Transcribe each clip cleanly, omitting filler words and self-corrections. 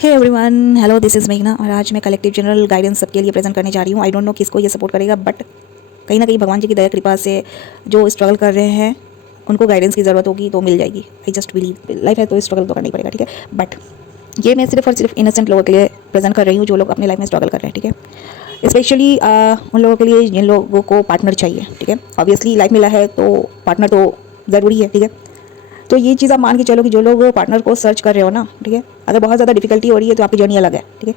Hey everyone, hello, this is मेघना और आज मैं कलेक्टिव जनरल गाइडेंस सबके लिए प्रेजेंट करने जा रही हूँ। आई डोंट नो किसको ये सपोर्ट करेगा, बट कहीं ना कहीं भगवान जी की दया कृपा से जो स्ट्रगल कर रहे हैं उनको गाइडेंस की ज़रूरत होगी तो मिल जाएगी। आई जस्ट बिलीव लाइफ है तो स्ट्रगल तो करना ही पड़ेगा, ठीक है। बट ये मैं सिर्फ और सिर्फ इनोसेंट लोगों के लिए प्रेजेंट कर रही हूँ जो लोग अपने लाइफ में स्ट्रगल कर रहे हैं, ठीक है। स्पेशली उन लोगों के लिए जिन लोगों को पार्टनर चाहिए, ठीक है। ऑब्वियसली लाइफ मिला है तो पार्टनर तो ज़रूरी है, ठीक है। तो ये चीज़ आप मान के चलो कि जो लोग पार्टनर को सर्च कर रहे हो ना, ठीक है, अगर बहुत ज़्यादा डिफिकल्टी हो रही है तो आपकी जर्नी अलग है, ठीक है।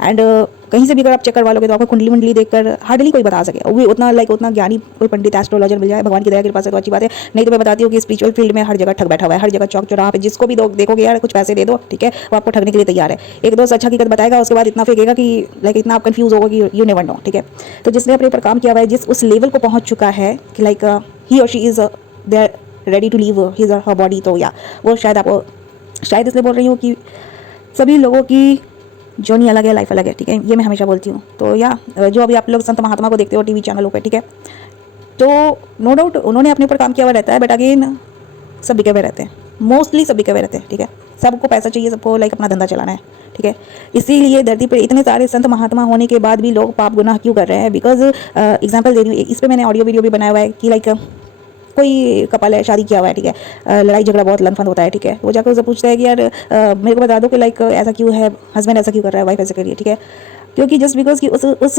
एंड कहीं से भी अगर आप चेक करवा लोगे तो आपको कुंडली मंडली देखकर हार्डली कोई बता सके, वो भी उतना ज्ञानी कोई पंडित एस्ट्रोलॉजर मिल जाए भगवान की दया कृपा से तो अच्छी बात है। नहीं तो मैं बताती हूँ कि स्पिरिचुअल फील्ड में हर जगह ठग बैठा हुआ है, हर जगह चौक चौराहा पे जिसको भी देखोगे यार कुछ पैसे दे दो, ठीक है, वो आपको ठगने के लिए तैयार है। एक दो सच हकीकत बताएगा, उसके बाद इतना फेंकेगा कि लाइक इतना आप कंफ्यूज होगा कि यू नेवर नो, ठीक है। तो जिसने अपने ऊपर काम किया हुआ है, जिस उस लेवल को पहुंच चुका है कि like he or she is there ready to leave his or her body, तो या वो शायद आपको, शायद इसलिए बोल रही हूँ कि सभी लोगों की जर्नी अलग है, लाइफ अलग है, ठीक है। ये मैं हमेशा बोलती हूँ। तो या जो अभी आप लोग संत महात्मा को देखते हो टीवी चैनलों पे, ठीक है, तो नो डाउट उन्होंने अपने ऊपर काम किया हुआ रहता है, बट अगेन सब बिके हुए रहते हैं, मोस्टली सब बिके हुए रहते हैं, ठीक है। सबको पैसा चाहिए, सबको लाइक अपना धंधा चलाना है, ठीक है। इसीलिए धरती पर इतने सारे संत महात्मा होने के बाद भी लोग पाप गुनाह क्यों कर रहे हैं? बिकॉज एग्जाम्पल दे रही हूँ, इस पर मैंने ऑडियो वीडियो भी बनाया हुआ है कि लाइक कोई कपल है, शादी किया हुआ है, ठीक है, लड़ाई झगड़ा बहुत लनफन होता है, ठीक है। वो जाकर उसे पूछता है कि यार मेरे को बता दो कि लाइक ऐसा क्यों है, हस्बैंड ऐसा क्यों कर रहा है, वाइफ ऐसा कर रही है, ठीक है। क्योंकि जस्ट बिकॉज कि उस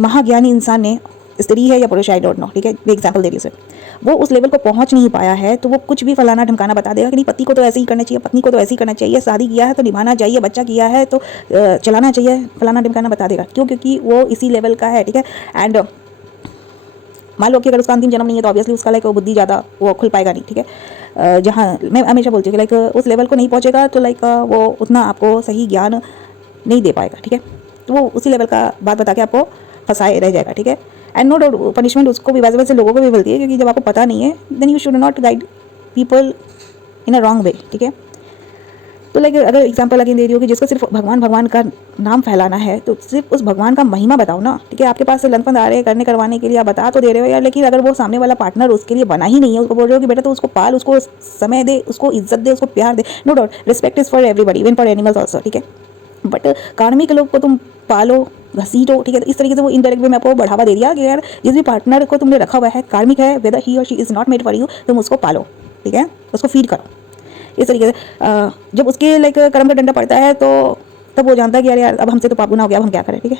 महाज्ञानी इंसान ने, स्त्री है या पुरुष, आई डोंट नो, ठीक है, मैं एग्जाम्पल दे रही हूँ उसे, वो उस लेवल को पहुंच नहीं पाया है तो वो कुछ भी फलाना ढमकाना बता देगा कि नहीं पति को तो ऐसे ही करना चाहिए, पत्नी को तो ऐसे ही करना चाहिए, शादी किया है तो निभाना चाहिए, बच्चा किया है तो चलाना चाहिए, फलाना ढमकाना बता देगा। क्यों? क्योंकि वो इसी लेवल का है, ठीक है। एंड मान लो कि अगर उसका अंतिम जन्म नहीं है तो ऑब्वियसली उसका लाइक बुद्धि ज़्यादा वो खुल पाएगा नहीं, ठीक है। जहाँ मैं हमेशा बोलती हूँ कि लाइक उस लेवल को नहीं पहुँचेगा तो लाइक वो उतना आपको सही ज्ञान नहीं दे पाएगा, ठीक है। तो वो उसी लेवल का बात बता के आपको फंसाए रह जाएगा, ठीक है। एंड नो डाउट पनिशमेंट उसको भी वैसे लोगों को भी मिलती है, क्योंकि जब आपको पता नहीं है then you should not guide people in a wrong way, ठीक है। तो लाइक अगर एग्जांपल अगेन दे रही हो कि जिसको सिर्फ भगवान भगवान का नाम फैलाना है तो सिर्फ उस भगवान का महिमा बताओ ना, ठीक है। आपके पास से लंपन आ रहे हैं करने करवाने के लिए, आप बता तो दे रहे हो यार, लेकिन अगर वो सामने वाला पार्टनर उसके लिए बना ही नहीं है, उसको बोल रहे हो कि बेटा तो उसको पाल, उसको समय दे, उसको इज्जत दे, उसको प्यार दे। No doubt respect is for everybody, even for animals also, ठीक है। बट कार्मिक लोग को तुम पालो, घसीटो, ठीक है। तो इस तरीके से वो इनडायरेक्ट वे में आपको बढ़ावा दे दिया कि यार जिस भी पार्टनर को तुमने रखा हुआ है कार्मिक है, weather he or she is not made for you, तुम उसको पालो, ठीक है, उसको फीड करो। इस तरीके से जब उसके लाइक कर्म का डंडा पड़ता है तो तब वो जानता है कि यार यार अब हमसे तो पाप गुनाह हो गया, अब हम क्या करें, ठीक है।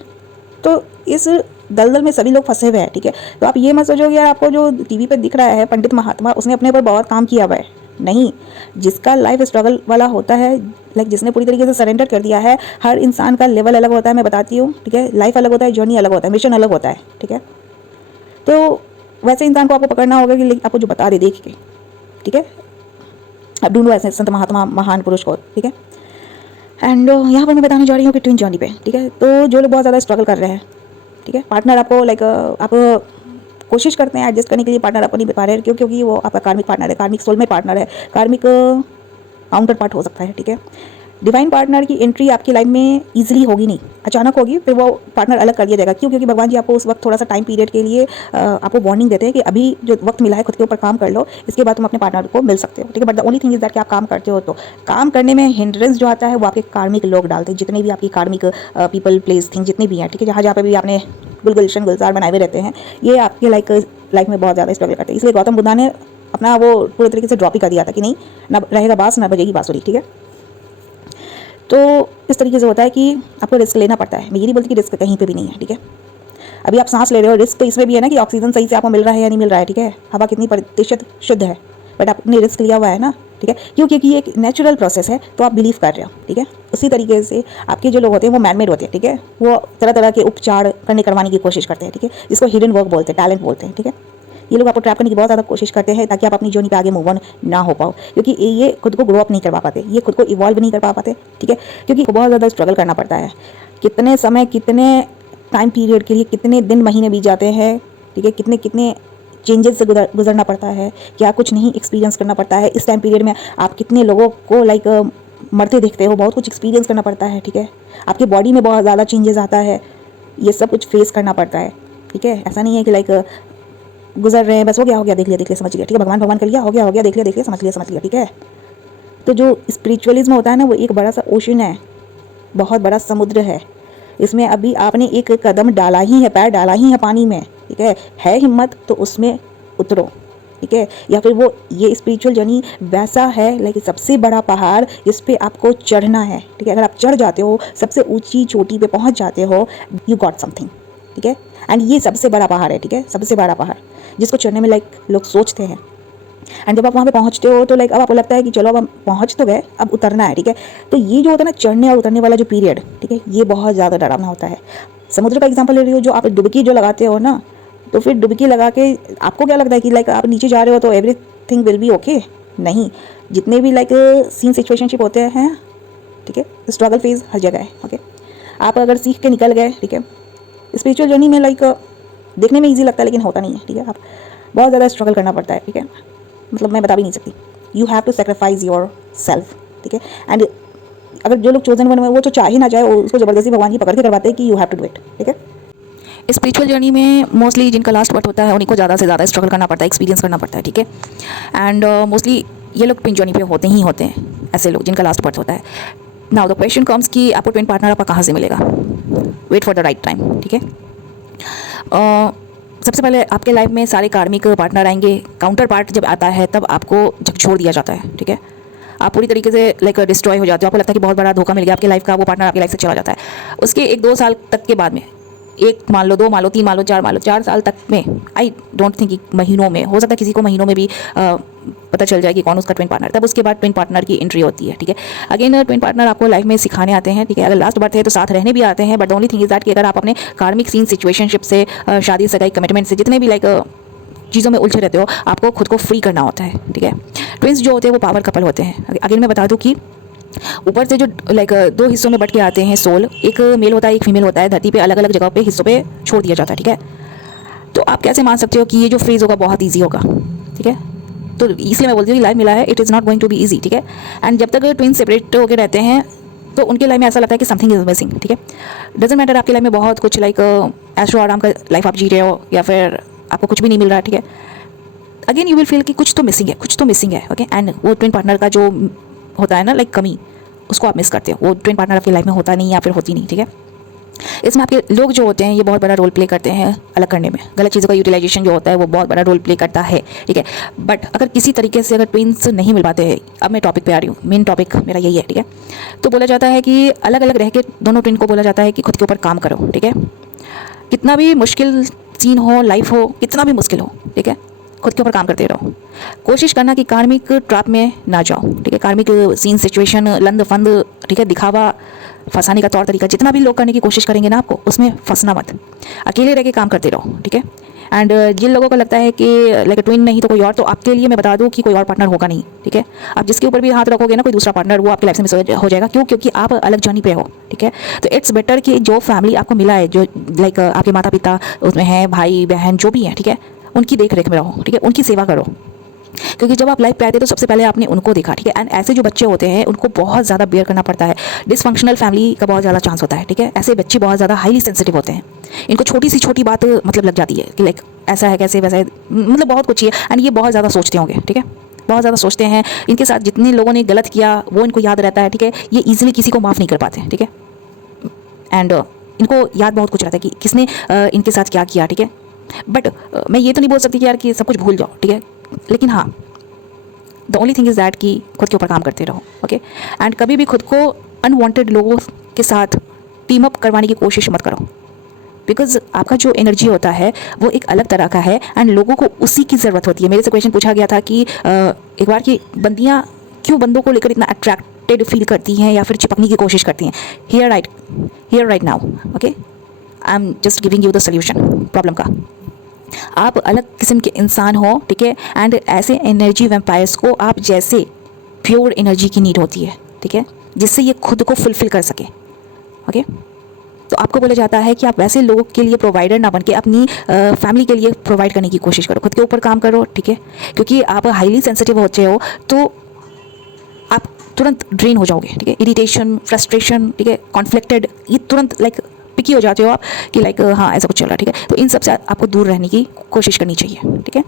तो इस दलदल में सभी लोग फंसे हुए हैं, ठीक है। तो आप ये मत सोचो कि यार आपको जो टीवी पे दिख रहा है पंडित महात्मा उसने अपने ऊपर बहुत काम किया हुआ है, नहीं। जिसका लाइफ स्ट्रगल वाला होता है, लाइक जिसने पूरी तरीके से सरेंडर कर दिया है, हर इंसान का लेवल अलग होता है, मैं बताती हूँ, ठीक है। लाइफ अलग होता है, जर्नी अलग होता है, मिशन अलग होता है, ठीक है। तो वैसे इंसान को आपको पकड़ना होगा कि आपको जो बता दे देख के, ठीक है। अब ढूंढो ऐसे संत महात्मा महान पुरुष को, ठीक है। एंड यहाँ पर मैं बताने जा रही हूँ कि ट्विन जर्नी पे, ठीक है। तो जो लोग बहुत ज़्यादा स्ट्रगल कर रहे हैं, ठीक है, पार्टनर आपको लाइक आप कोशिश करते हैं एडजस्ट करने के लिए, पार्टनर आपको नहीं मिल पा रहे हैं, क्योंकि वो आपका कार्मिक पार्टनर है, कार्मिक सोल में पार्टनर है, कार्मिक काउंटर पार्ट हो सकता है, ठीक है। डिवाइन पार्टनर की एंट्री आपकी लाइफ में इजीली होगी नहीं, अचानक होगी, फिर वो पार्टनर अलग कर दिया जाएगा। क्यों? क्योंकि भगवान जी आपको उस वक्त थोड़ा सा टाइम पीरियड के लिए आपको वार्निंग देते हैं कि अभी जो वक्त मिला है खुद के ऊपर काम कर लो, इसके बाद तुम अपने पार्टनर को मिल सकते हो, ठीक है। But the only thing is that कि आप काम करते हो तो काम करने में हिंड्रेंस जो आता है वो आपके कार्मिक लोग डालते हैं, जितने भी आपकी कार्मिक पीपल प्लेस थिंग जितनी भी हैं, ठीक है। जहाँ जहाँ पे भी आपने गुलगुलशन गुलजार बनाए हुए रहते हैं, ये आपके लाइफ में बहुत ज़्यादा स्ट्रगल करते हैं। इसलिए गौतम बुद्धा ने अपना वो पूरे तरीके से ड्रॉप ही कर दिया था कि नहीं, ना रहेगा बांस ना बजेगी बांसुरी, ठीक है। तो इस तरीके से होता है कि आपको रिस्क लेना पड़ता है। मैं ये नहीं बोलती कि रिस्क कहीं पे भी नहीं है, ठीक है। अभी आप सांस ले रहे हो, रिस्क तो इसमें भी है ना कि ऑक्सीजन सही से आपको मिल रहा है या नहीं मिल रहा है, ठीक है। हवा कितनी प्रतिशत शुद्ध है, बट आपने रिस्क लिया हुआ है ना, ठीक है। क्यों? क्योंकि ये एक नेचुरल प्रोसेस है तो आप बिलीव कर रहे हो, ठीक है। उसी तरीके से आपके जो लोग होते हैं वो मैनमेड होते हैं, ठीक है। वो तरह तरह के उपचार करने करवाने की कोशिश करते हैं, ठीक है, जिसको हिडन वर्क बोलते हैं, टैलेंट बोलते हैं, ठीक है। ये लोग आपको ट्रैप करने की बहुत ज़्यादा कोशिश करते हैं ताकि आप अपनी जर्नी पे आगे मूव ऑन ना हो पाओ, क्योंकि ये खुद को ग्रो अप नहीं करवा पाते, ये खुद को इवॉल्व नहीं कर पाते, ठीक है। क्योंकि बहुत ज़्यादा स्ट्रगल करना पड़ता है, कितने समय कितने टाइम पीरियड के लिए कितने दिन महीने बीत जाते हैं, ठीक है। कितने कितने चेंजेस से गुजरना पड़ता है, क्या कुछ नहीं एक्सपीरियंस करना पड़ता है। इस टाइम पीरियड में आप कितने लोगों को लाइक मरते देखते हो, बहुत कुछ एक्सपीरियंस करना पड़ता है, ठीक है। आपके बॉडी में बहुत ज़्यादा चेंजेस आता है, ये सब कुछ फेस करना पड़ता है, ठीक है। ऐसा नहीं है कि लाइक गुजर रहे हैं बस हो गया देख लिया समझ लिया, ठीक है। भगवान भगवान कर लिया, हो गया देख लिया समझ लिया, ठीक है। तो जो स्पिरिचुअलिज्म होता है ना वो एक बड़ा सा ओशन है, बहुत बड़ा समुद्र है। इसमें अभी आपने एक कदम डाला ही है, पैर डाला ही है पानी में, ठीक है हिम्मत तो उसमें उतरो, ठीक है। या फिर वो ये स्पिरिचुअल जर्नी वैसा है लाइक सबसे बड़ा पहाड़, इस पे आपको चढ़ना है, ठीक है। अगर आप चढ़ जाते हो, सबसे ऊंची चोटी पे पहुंच जाते हो, यू गॉट समथिंग, ठीक है। एंड ये सबसे बड़ा पहाड़ है, ठीक है, सबसे बड़ा पहाड़ जिसको चढ़ने में लाइक लोग सोचते हैं। एंड जब आप वहाँ पे पहुँचते हो तो लाइक अब आपको लगता है कि चलो अब हम पहुँच तो गए, अब उतरना है, ठीक है। तो ये जो होता है ना चढ़ने और उतरने वाला जो पीरियड, ठीक है, ये बहुत ज़्यादा डरावना होता है। समुद्र का एग्जाम्पल ले रही हो, जो आप डुबकी जो लगाते हो ना, तो फिर डुबकी लगा के आपको क्या लगता है कि लाइक आप नीचे जा रहे हो तो एवरीथिंग विल बी ओके? नहीं, जितने भी लाइक सीन सिचुएशनशिप होते हैं, ठीक है, स्ट्रगल फेज हर जगह है, ओके। आप अगर सीख के निकल गए, ठीक है, स्पिरिचुअल जर्नी में लाइक देखने में ईजी लगता है लेकिन होता नहीं है, ठीक है। आप बहुत ज़्यादा स्ट्रगल करना पड़ता है, ठीक है, मतलब मैं बता भी नहीं सकती। You have to sacrifice your self, ठीक है। एंड अगर जो लोग चोजन वन में वो तो चाहे ना चाहे उसको ज़बरदस्ती भगवान जी पकड़ के करवाते हैं कि you have to do it, ठीक है। स्पिरिचुअल जर्नी में मोस्टली जिनका लास्ट बर्थ होता है उन्हीं को ज़्यादा से ज़्यादा स्ट्रगल करना पड़ता है, एक्सपीरियंस करना पड़ता है, ठीक है। एंड मोस्टली ये लोग ट्विन जर्नी पे होते ही होते हैं, ऐसे लोग जिनका लास्ट बर्थ होता है। नाउ द क्वेश्चन कम्स कि आपको ट्विन पार्टनर आपका कहाँ से मिलेगा? Wait for the right time, ठीक है। सबसे पहले आपके लाइफ में सारे कार्मिक पार्टनर आएंगे, काउंटर पार्ट जब आता है तब आपको झकझोर दिया जाता है, ठीक है। आप पूरी तरीके से लाइक डिस्ट्रॉय हो जाते हो, आपको लगता है कि बहुत बड़ा धोखा मिल गया आपकी लाइफ का, वो पार्टनर आपकी लाइफ से चला जाता है। उसके 1-2 साल तक के बाद में, 1 मान लो, 2 मान लो, 3 मान लो, 4 मान लो, 4 साल तक में, आई डोंट थिंक महीनों में, हो सकता है किसी को महीनों में भी पता चल जाए कि कौन उसका ट्विन पार्टनर, तब उसके बाद ट्विन पार्टनर की एंट्री होती है, ठीक है। अगेन ट्विन पार्टनर आपको लाइफ में सिखाने आते हैं, ठीक है। अगर लास्ट बर्थ है तो साथ रहने भी आते हैं, but the only thing is that कि अगर आप अपने कार्मिक सीन सिचुएशनशिप से, शादी सगाई कमिटमेंट से, जितने भी लाइक चीज़ों में उलझे रहते हो, आपको खुद को फ्री करना होता है, ठीक है। ट्विंस जो होते हैं वो पावर कपल होते हैं। अगेन मैं बता दूं कि ऊपर से जो लाइक 2 हिस्सों में बट के आते हैं सोल, एक मेल होता है एक फीमेल होता है, धरती पे अलग अलग जगह पे हिस्सों पे छोड़ दिया जाता है, ठीक है। तो आप कैसे मान सकते हो कि ये जो फ्रीज होगा बहुत ईजी होगा, ठीक है। तो इसलिए मैं बोलती हूँ कि लाइफ मिला है, it is not going to be easy, ठीक है। एंड जब तक ट्विन सेपरेट होकर रहते हैं तो उनके लाइफ में ऐसा लगता है कि समथिंग इज मिसिंग, ठीक है। डजेंट मैटर आपकी लाइफ में बहुत कुछ लाइक ऐशो आराम का लाइफ आप जी रहे हो या फिर आपको कुछ भी नहीं मिल रहा है, ठीक है। अगेन यू विल फील कि कुछ तो मिसिंग है, कुछ तो मिसिंग है, ओके। एंड वो ट्विन पार्टनर का जो होता है ना लाइक कमी, उसको आप मिस करते हो। वो ट्विन पार्टनर आपकी लाइफ में होता नहीं या फिर होती नहीं, ठीक है। इसमें आपके लोग जो होते हैं ये बहुत बड़ा रोल प्ले करते हैं अलग करने में, गलत चीज़ों का यूटिलाइजेशन जो होता है वो बहुत बड़ा रोल प्ले करता है, ठीक है। बट अगर किसी तरीके से अगर ट्विन्स नहीं मिल पाते हैं, अब मैं टॉपिक पे आ रही हूँ, मेन टॉपिक मेरा यही है, ठीक है। तो बोला जाता है कि अलग अलग रह के दोनों ट्विन को बोला जाता है कि खुद के ऊपर काम करो, ठीक है। कितना भी मुश्किल सीन हो, लाइफ हो, कितना भी मुश्किल हो, ठीक है, खुद के ऊपर काम करते रहो। कोशिश करना कि कार्मिक ट्रैप में ना जाओ, ठीक है। कार्मिक सीन सिचुएशन, लंद फंद, ठीक है, दिखावा, फंसाने का तौर तरीका, जितना भी लोग करने की कोशिश करेंगे ना आपको, उसमें फंसना मत, अकेले रह के काम करते रहो, ठीक है। एंड जिन लोगों को लगता है कि लाइक ट्विन नहीं तो कोई और, तो आपके लिए मैं बता दूं कि कोई और पार्टनर होगा नहीं, ठीक है। आप जिसके ऊपर भी हाथ रखोगे ना कोई दूसरा पार्टनर, वो आपकी लाइफ से मिस हो जाएगा। क्यों? क्योंकि आप अलग जर्नी पे हो, ठीक है। तो इट्स बेटर कि जो फैमिली आपको मिला है, जो लाइक आपके माता पिता उसमें हैं, भाई बहन जो भी हैं, ठीक है, उनकी देख रेख में रहो, ठीक है, उनकी सेवा करो। क्योंकि जब आप लाइफ पे आते तो सबसे पहले आपने उनको देखा, ठीक है। एंड ऐसे जो बच्चे होते हैं उनको बहुत ज़्यादा बेयर करना पड़ता है, डिसफंक्शनल फैमिली का बहुत ज़्यादा चांस होता है, ठीक है। ऐसे बच्चे बहुत ज़्यादा हाईली सेंसिटिव होते हैं, इनको छोटी सी छोटी बात मतलब लग जाती है कि लाइक ऐसा है कैसे वैसा है, मतलब बहुत कुछ ही है। एंड ये बहुत ज़्यादा सोचते होंगे, ठीक है, बहुत ज़्यादा सोचते हैं। इनके साथ जितने लोगों ने गलत किया वो इनको याद रहता है, ठीक है। ये ईजिली किसी को माफ़ नहीं कर पाते, ठीक है। एंड इनको याद बहुत कुछ रहता है कि किसने इनके साथ क्या किया, ठीक है। बट मैं ये तो नहीं बोल सकती कि यार कि सब कुछ भूल जाओ, ठीक है, लेकिन हाँ, the only thing is that कि खुद के ऊपर काम करते रहो, ओके। एंड कभी भी खुद को अनवांटेड लोगों के साथ टीम अप करवाने की कोशिश मत करो, बिकॉज आपका जो एनर्जी होता है वो एक अलग तरह का है एंड लोगों को उसी की ज़रूरत होती है। मेरे से क्वेश्चन पूछा गया था कि एक बार कि बंदियाँ क्यों बंदों को लेकर इतना अट्रैक्टेड फील करती हैं या फिर चिपकने की कोशिश करती हैं। Here right now, okay, I am just giving you the solution problem का। आप अलग किस्म के इंसान हो, ठीक है। एंड ऐसे एनर्जी वैम्पायर्स को आप जैसे प्योर एनर्जी की नीड होती है, ठीक है, जिससे ये खुद को फुलफिल कर सके, ओके। तो आपको बोला जाता है कि आप वैसे लोगों के लिए प्रोवाइडर ना बन के अपनी फैमिली के लिए प्रोवाइड करने की कोशिश करो, खुद के ऊपर काम करो, ठीक है। क्योंकि आप हाईली सेंसिटिव होते हो तो आप तुरंत ड्रेन हो जाओगे, ठीक है। इरिटेशन, फ्रस्ट्रेशन, ठीक है, कॉन्फ्लिक्टेड, ये तुरंत लाइक पिकी हो जाते हो आप कि लाइक हाँ ऐसा कुछ चल रहा है, ठीक है। तो इन सब से आपको दूर रहने की कोशिश करनी चाहिए, ठीक है।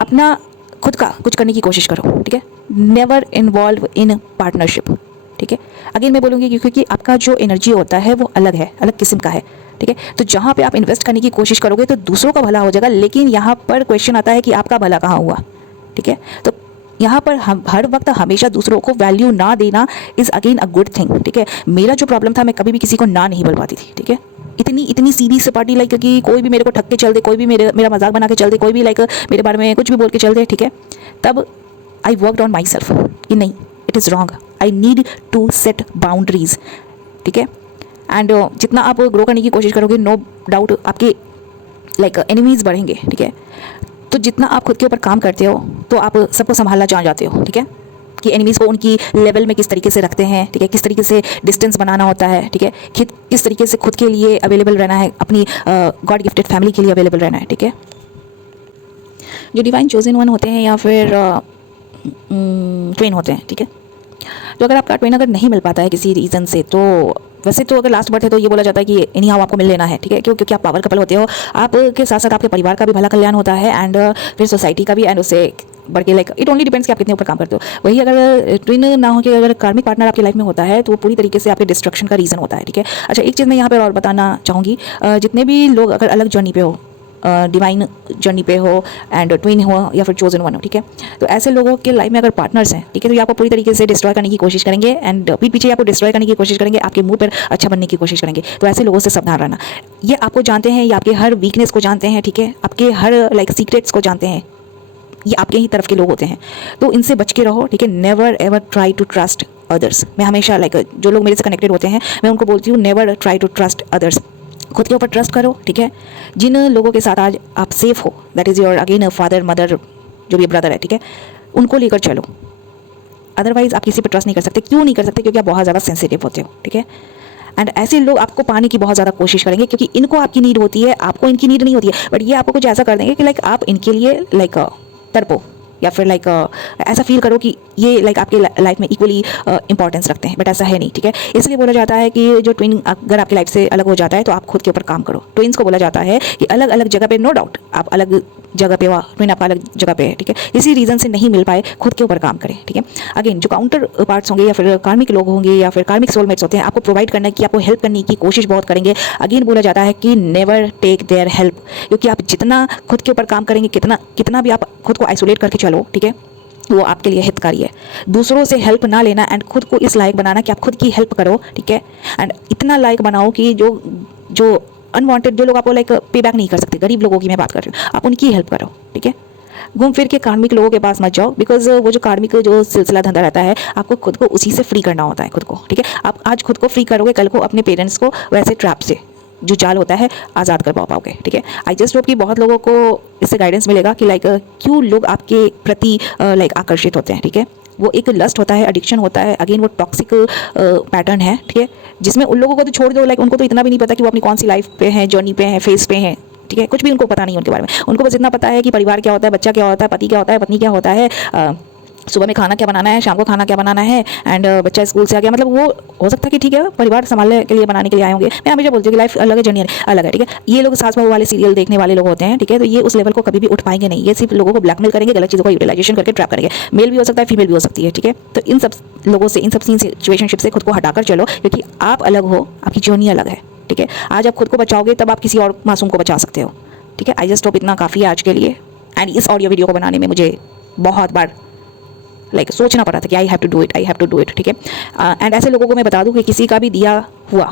अपना खुद का कुछ करने की कोशिश करो, ठीक है। नेवर इन्वॉल्व इन पार्टनरशिप, ठीक है। अगेन मैं बोलूँगी क्योंकि आपका जो एनर्जी होता है वो अलग है, अलग किस्म का है, ठीक है। तो जहाँ पे आप इन्वेस्ट करने की कोशिश करोगे तो दूसरों का भला हो जाएगा, लेकिन यहाँ पर क्वेश्चन आता है कि आपका भला कहाँ हुआ, ठीक है। तो यहाँ पर हम हर वक्त हमेशा दूसरों को वैल्यू ना देना is again a good thing, ठीक है। मेरा जो प्रॉब्लम था, मैं कभी भी किसी को ना नहीं बोल पाती थी, ठीक है। इतनी सीधी सपाटी लाइक कि कोई भी मेरे को ठग के चल दे, कोई भी मेरा मजाक बना के चल दे, कोई भी लाइक मेरे बारे में कुछ भी बोल के चल दे, ठीक है। तब I worked on my self कि नहीं, it is wrong, I need to set boundaries, ठीक है। एंड जितना आप ग्रो करने की कोशिश करोगे, नो डाउट आपके लाइक एनिमीज़ बढ़ेंगे, ठीक है। तो जितना आप खुद के ऊपर काम करते हो तो आप सबको संभालना जान जाते हो, ठीक है, कि एनिमीज़ को उनकी लेवल में किस तरीके से रखते हैं, ठीक है, किस तरीके से डिस्टेंस बनाना होता है, ठीक है, किस तरीके से खुद के लिए अवेलेबल रहना है, अपनी गॉड गिफ्टेड फैमिली के लिए अवेलेबल रहना है, ठीक है। जो डिवाइन चोजन वन होते हैं या फिर ट्वेन होते हैं, ठीक है। तो अगर आपका ट्वेन अगर नहीं मिल पाता है किसी रीज़न से, तो वैसे तो अगर लास्ट बर्थ है तो ये बोला जाता है कि एनी हाउ आपको मिल लेना है, ठीक है। क्योंकि आप पावर कपल होते हो, आपके साथ साथ आपके परिवार का भी भला कल्याण होता है एंड फिर सोसाइटी का भी, एंड उससे बढ़ के लाइक इट ओनली डिपेंड्स कि आप कितने ऊपर काम करते हो। वही अगर ट्विन ना हो कि अगर कार्मिक पार्टनर आपकी लाइफ में होता है तो वो पूरी तरीके से आपके डिस्ट्रक्शन का रीज़न होता है, ठीक है। अच्छा, एक चीज़ मैं यहाँ पर और बताना चाहूँगी, जितने भी लोग अगर अलग जर्नी पे हो, डिवाइन जर्नी पे हो एंड ट्विन हो या फिर चोजन वन हो, ठीक है, तो ऐसे लोगों के लाइफ में अगर पार्टनर्स हैं, ठीक है, तो ये आपको पूरी तरीके से डिस्ट्रॉय करने की कोशिश करेंगे एंड पीठ पीछे आपको डिस्ट्रॉय करने की कोशिश करेंगे, आपके मुंह पर अच्छा बनने की कोशिश करेंगे। तो ऐसे लोगों से सावधान रहना। ये आपको जानते हैं, ये आपके हर वीकनेस को जानते हैं, ठीक है, आपके हर लाइक सीक्रेट्स को जानते हैं, ये आपके ही तरफ के लोग होते हैं, तो इनसे बच के रहो, ठीक है। Never ever try to trust others. मैं हमेशा लाइक जो लोग मेरे से कनेक्टेड होते हैं, मैं उनको बोलती हूँ never try to trust others. खुद के ऊपर ट्रस्ट करो, ठीक है। जिन लोगों के साथ आज आप सेफ हो, that is your again father mother, जो भी ब्रदर है, ठीक है, उनको लेकर चलो। अदरवाइज आप किसी पर ट्रस्ट नहीं कर सकते। क्यों नहीं कर सकते? क्योंकि आप बहुत ज़्यादा सेंसिटिव होते हो, ठीक है। एंड ऐसे लोग आपको पाने की बहुत ज़्यादा कोशिश करेंगे क्योंकि इनको आपकी नीड होती है, आपको इनकी नीड नहीं होती है, बट ये आपको कुछ ऐसा कर देंगे कि लाइक आप इनके लिए लाइक तड़पो या फिर लाइक ऐसा फील करो कि ये लाइक आपके लाइफ में इक्वली इंपॉर्टेंस रखते हैं, बट ऐसा है नहीं, ठीक है। इसलिए बोला जाता है कि जो ट्विन अगर आपकी लाइफ से अलग हो जाता है तो आप खुद के ऊपर काम करो। ट्विन्स को बोला जाता है कि अलग अलग जगह पे, नो डाउट आप अलग जगह पे हुआ, ट्विन आपका अलग जगह पे है, ठीक है, इसी रीज़न से नहीं मिल पाए, खुद के ऊपर काम करें, ठीक है। अगेन जो काउंटर पार्ट्स होंगे या फिर कार्मिक लोग होंगे या फिर कार्मिक सोलमेट्स होते हैं, आपको प्रोवाइड करने की, आपको हेल्प करने की कोशिश बहुत करेंगे। अगेन बोला जाता है कि नेवर टेक देयर हेल्प, क्योंकि आप जितना खुद के ऊपर काम करेंगे, कितना भी आप खुद को आइसोलेट करके चलो, ठीक है, वो आपके लिए हितकारी है। दूसरों से हेल्प ना लेना एंड खुद को इस लायक बनाना कि आप खुद की हेल्प करो, ठीक है। एंड इतना लायक बनाओ कि जो अनवांटेड, जो लोग आपको लाइक पे बैक नहीं कर सकते, गरीब लोगों की मैं बात कर रही हूँ, आप उनकी हेल्प करो, ठीक है। घूम फिर के कार्मिक लोगों के पास मत जाओ, बिकॉज वो जो कार्मिक जो सिलसिला धंधा रहता है, आपको खुद को उसी से फ्री करना होता है, खुद को, ठीक है। आप आज खुद को फ्री करोगे, कल को अपने पेरेंट्स को वैसे ट्रैप से, जो जाल होता है, आज़ाद कर पाओगे, ठीक है। आई जस्ट होप कि बहुत लोगों को इससे गाइडेंस मिलेगा कि लाइक क्यों लोग आपके प्रति लाइक आकर्षित होते हैं, ठीक है। वो एक लस्ट होता है, एडिक्शन होता है, अगेन वो टॉक्सिक पैटर्न है, ठीक है, जिसमें उन लोगों को तो छोड़ दो, लाइक उनको तो इतना भी नहीं पता कि वो अपनी कौन सी लाइफ पे हैं, जर्नी पे हैं, फेज पे हैं, ठीक है, कुछ भी उनको पता नहीं है उनके बारे में। उनको बस इतना पता है कि परिवार क्या होता है, बच्चा क्या होता है, पति क्या होता है, पत्नी क्या होता है, सुबह में खाना क्या बनाना है, शाम को खाना क्या बनाना है, एंड बच्चा स्कूल से आ गया, मतलब वो हो सकता है कि ठीक है परिवार संभालने के लिए, बनाने के लिए आए होंगे। मैं हमेशा बोलती हूँ कि लाइफ अलग है, जर्नी अलग है, ठीक है। ये लोग सास बहू वाले सीरियल देखने वाले लोग होते हैं, ठीक है, तो ये उस लेवल को कभी भी उठ पाएंगे नहीं। ये सिर्फ लोगों को ब्लैकमेल करेंगे, गलत चीज़ों को यूटिलाइजेशन करके ट्रैप करेंगे। मेल भी हो सकता है, फीमेल भी हो सकती है, ठीक है। तो इन सब लोगों से, इन सब सिचुएशनशिप से खुद को हटाकर चलो, क्योंकि आप अलग हो, आपकी जर्नी अलग है, ठीक है। आज आप खुद को बचाओगे तब आप किसी और मासूम को बचा सकते हो, ठीक है। आई जस्ट होप इतना काफ़ी है आज के लिए। एंड इस ऑडियो वीडियो को बनाने में मुझे बहुत बार लाइक सोचना पड़ा था कि I have to do it, ठीक है। एंड ऐसे लोगों को मैं बता दूं कि किसी का भी दिया हुआ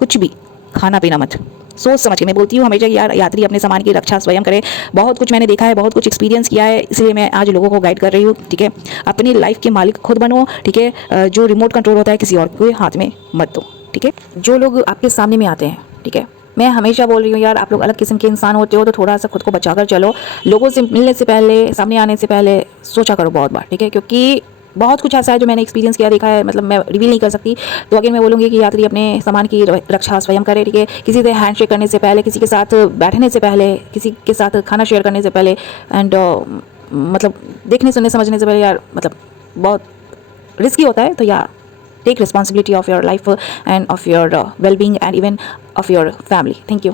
कुछ भी खाना पीना मत, सोच समझ के। मैं बोलती हूँ हमेशा कि यार यात्री अपने सामान की रक्षा स्वयं करे। बहुत कुछ मैंने देखा है, बहुत कुछ एक्सपीरियंस किया है, इसलिए मैं आज लोगों को गाइड कर रही हूँ, ठीक है। अपनी लाइफ के मालिक खुद बनो, ठीक है। जो रिमोट कंट्रोल होता है किसी और के हाथ में मत दो, ठीक है। जो लोग आपके सामने में आते हैं, ठीक है, मैं हमेशा बोल रही हूँ यार आप लोग अलग किस्म के इंसान होते हो, तो थोड़ा सा खुद को बचाकर चलो। लोगों से मिलने से पहले, सामने आने से पहले सोचा करो बहुत बार, ठीक है, क्योंकि बहुत कुछ ऐसा है जो मैंने एक्सपीरियंस किया, देखा है, मतलब मैं रिवील नहीं कर सकती। तो अगेन मैं बोलूँगी कि यात्री अपने सामान की रक्षा स्वयं करे, ठीक है। किसी से हैंड शेक करने से पहले, किसी के साथ बैठने से पहले, किसी के साथ खाना शेयर करने से पहले, एंड मतलब देखने सुनने समझने से पहले, यार मतलब बहुत रिस्की होता है। तो यार take responsibility of your life and of your well-being and even of your family. Thank you.